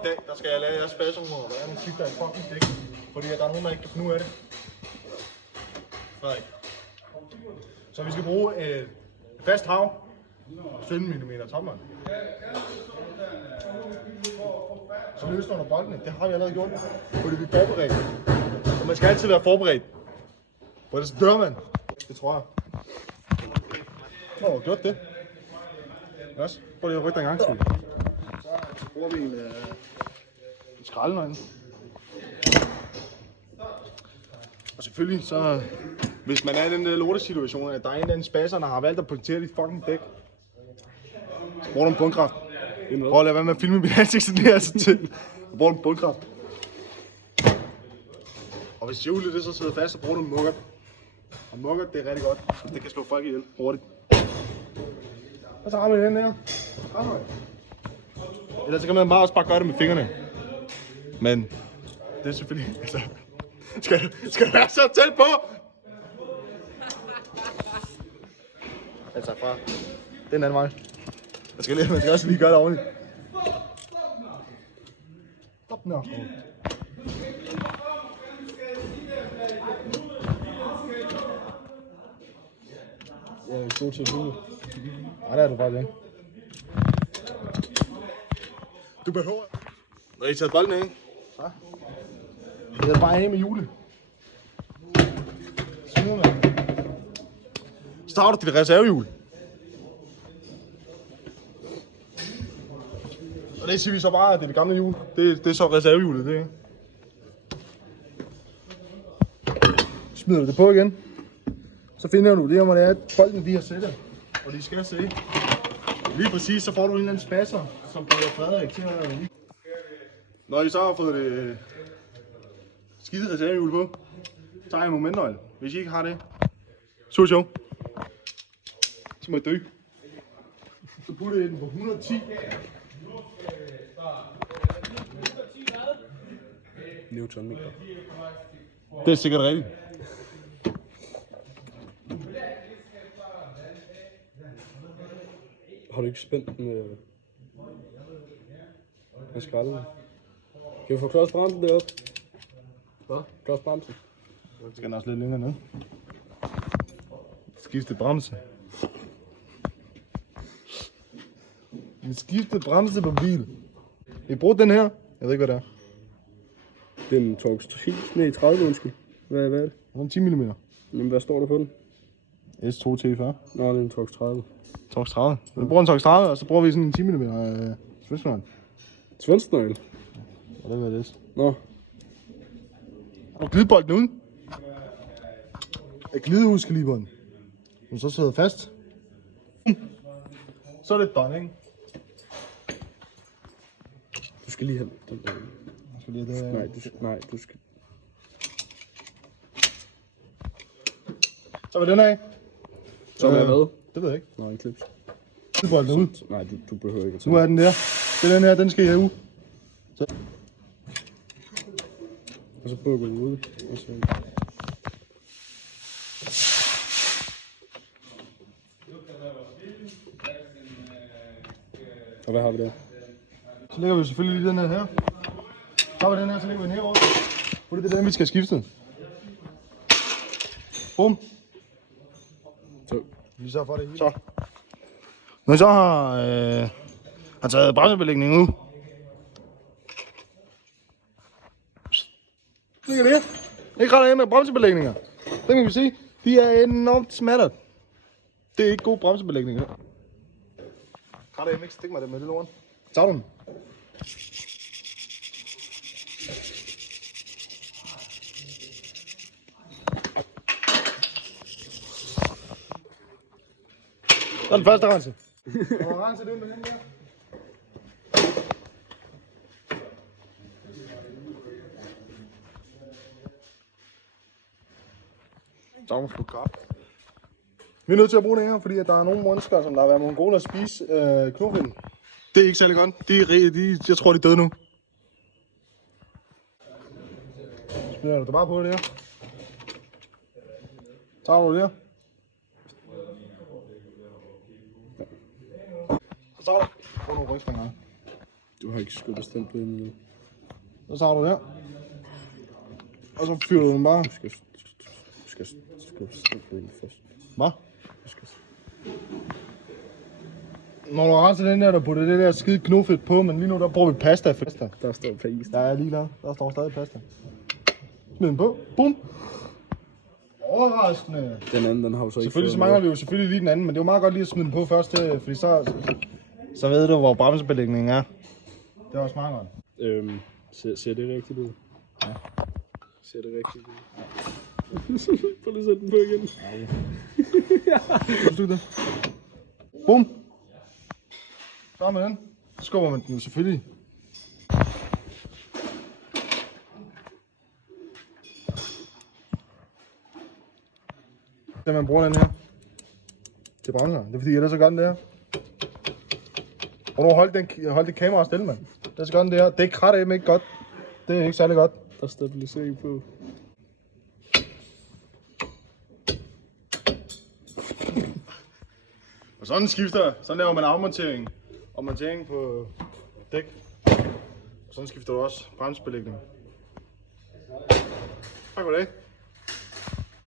I dag der skal jeg lære jeres spasområder, hvordan man skifter et fucking dæk. Fordi der er nogen, der ikke kan finde ud af det. Frederik. Så vi skal bruge et fast hav. 17 mm tommeren. Så løsner under boldene. Det har vi allerede gjort. Fordi vi er forberedt. Og man skal altid være forberedt. For ellers dør man. Det tror jeg. Nå, har gjort det. Også. Prøv lige at rykke dig en gang til. Så bruger vi en skraldenøgne. Og selvfølgelig så, hvis man er i den der lortesituation, at der er en eller anden spasser, der har valgt at punktere dit fucking dæk, så bruger du en bundkraft. Prøv at lade være med at filme mit ansigt, sådan her så til. Så bruger du en bundkraft. Og hvis hjulet det så sidder fast, så bruger du en mukkert. Og mukkert, det er rigtig godt, hvis det kan slå folk ihjel hurtigt. Og så har vi den her. Ellers så kan man bare også gøre det med fingrene. Men det er selvfølgelig, altså, skal være så tæt på? Altså fra den anden vej. Man skal også lige gøre det ordentligt. Stop den her. Jeg er god til at bruge det. Nej, det er du faktisk ikke. Du behøver. Når I tager bolden af, så jeg er bare af med hjulet. Så tager du dit reservehjul. Og det siger vi så bare, at det er det gamle hjul. Det er så reservehjulet, det, ikke? Smider du det på igen. Så finder du det, hvor det er, at bolden de har sættet. Og de skal se. Lige præcis, så får du en eller anden spasser, som bliver Frederik til at lige. Når I så har fået det skide reservehjul på, så tager I en momentnøgle. Hvis I ikke har det, så så må I dø. Så putter I den på 110. Newtonmeter. Det er sikkert rigtigt. Har du ikke spændt den med skralden? Kan vi få klodsbremsen deroppe? Hvad? Klodsbremsen. Så skal den også lidt længere ned. Skifte bremse. Vi skifte bremse på bil. Vi bruger den her. Jeg ved ikke, hvad det er. Det er en Torx 30, undskyld. Hvad er det? Det er en 10 mm. Men hvad står der på den? S2T40. Nå, det er en Torx 30. Torx 30. Vi bruger en Torx 30, og så bruger vi sådan en 10 mm svensknøgle. Svensknøgle? Og det er det. Nå. Har du glidebolden ud? Af glidehudskaliberen. Den så sidder fast. Så er det done, ikke? Du skal lige have den der. Nej, du skal. Så var den af. Så er hvad? Det ved jeg ikke. Nå, en klips. Glidebolden ud. Nej, du behøver ikke at tage. Nu er den der. Det er den her, den skal I have ud. Så. Og så bukker du ud. Og så. Og hvad har vi der? Så lægger vi selvfølgelig lige den her. Så har vi den her, så lægger vi den herovre. For det er den, vi skal skifte. Bum. Så. Vi så for det hele. Så. Når I så har taget bremsebelægningen ud. Ligger det her. Ikke ret af med bremsebelægninger. Det kan vi se. De er enormt smattet. Det er ikke gode bremsebelægninger. Ret af ikke stik mig det med det lort. Tag du den. Så er den første rense. Og rense det med den der. Så må sgu kraft. Vi er nødt til at bruge det her, fordi der er nogle mennesker, som der har været mongoler at spise knofilm. Det er ikke særlig godt. Jeg tror, de er døde nu. Smider du bare på det her. Tager du det her. Så tager du. Få nogle rygstænger. Du har ikke skubbet stand på den endnu. Så tager du her. Og så fyrer du den bare. Du skal skubbe stand på den først. Hvad? Du skal... Når du renser den der putter det der skide knofedt på, men lige nu der bruger vi pasta. Der står pris. Der er lige lavet. Der står stadig pasta. Smid den på. Bum. Overraskende. Den anden, den har jo så ikke Selvfølgelig så mangler vi jo selvfølgelig lige den anden, men det er jo meget godt lige at smide den på først, fordi så ved du, hvor bremsebelægningen er. Det er også meget godt. Ser det rigtigt ud? Ja. Ser det rigtigt ud? Prøv lige at sætte den på igen. Ja. Det. Bum. Så med den. Så skubber man den jo selvfølgelig. Det man bruger den her til bremser. Det er fordi, ellers så gør den det her. Og nu hold det kamera stille, mand. Det så gør den det her. Det er kraftedeme ikke godt. Det er ikke særlig godt. Der er stabilisering på. Og sådan skifter, sådan laver man afmontering og montering på dæk. Og sådan skifter du også bremsebelægning. Tak for det.